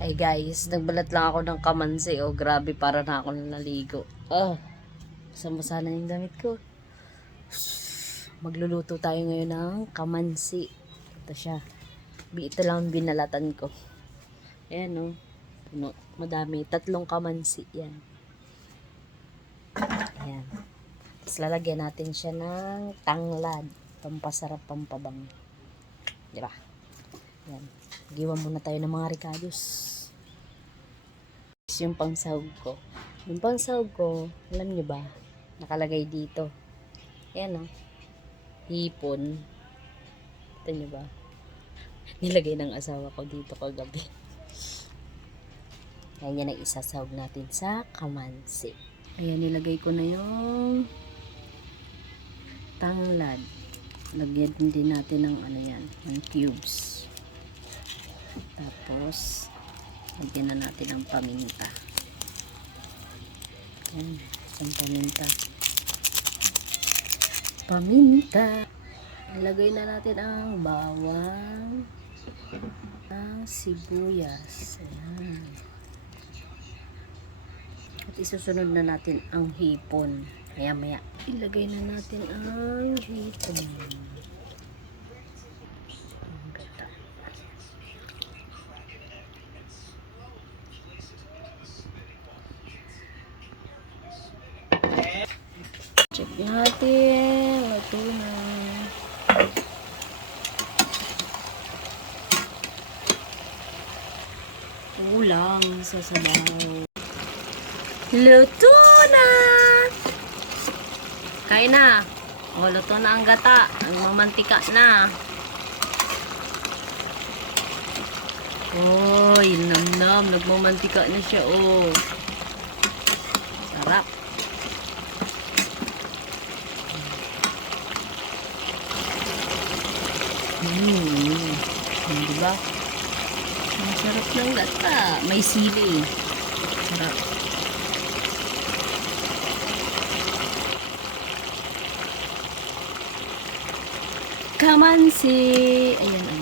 Ay guys, nagbalat lang ako ng kamansi. Oh, grabe, para na ako naligo. Oh, sama na yung damit ko. Magluluto tayo ngayon ng kamansi. Ito siya. Ito lang ang binalatan ko. Ayan oh. Puno. Madami. Tatlong kamansi. Yan. Ayan. Tapos lalagyan natin siya ng tanglad. Pampasarap, pampabang. Di ba? Yan. Giwan muna tayo ng mga ricados. Yung pangsahog ko. Yung pangsahog ko, alam nyo ba? Nakalagay dito. Ayan o. Hipon. Ito nyo ba? Nilagay ng asawa ko dito kagabi. Ayan yan ang isasahog natin sa kamansi. Ayan, nilagay ko na yung tanglad. Lagyan din natin ng ano yan, ng cubes. Tapos, lagyan na natin ng paminta. Ayan, isang paminta. Paminta. Ilagay na natin ang bawang, ang sibuyas. Ayan. At isusunod na natin ang hipon. Maya maya. Ilagay na natin ang hipon. Ang gata. Check natin. Luto na. Ulang sa sabaw. Luto na! Kain na. O, luto na ang gata. Ang mamantika na. Oy, nam-nam. Nagmamantika na siya, oh. Sarap. Mm. Mm, diba? Ang sarap ng gata. May sili. Sarap. Kamansi. Ayan, ayan.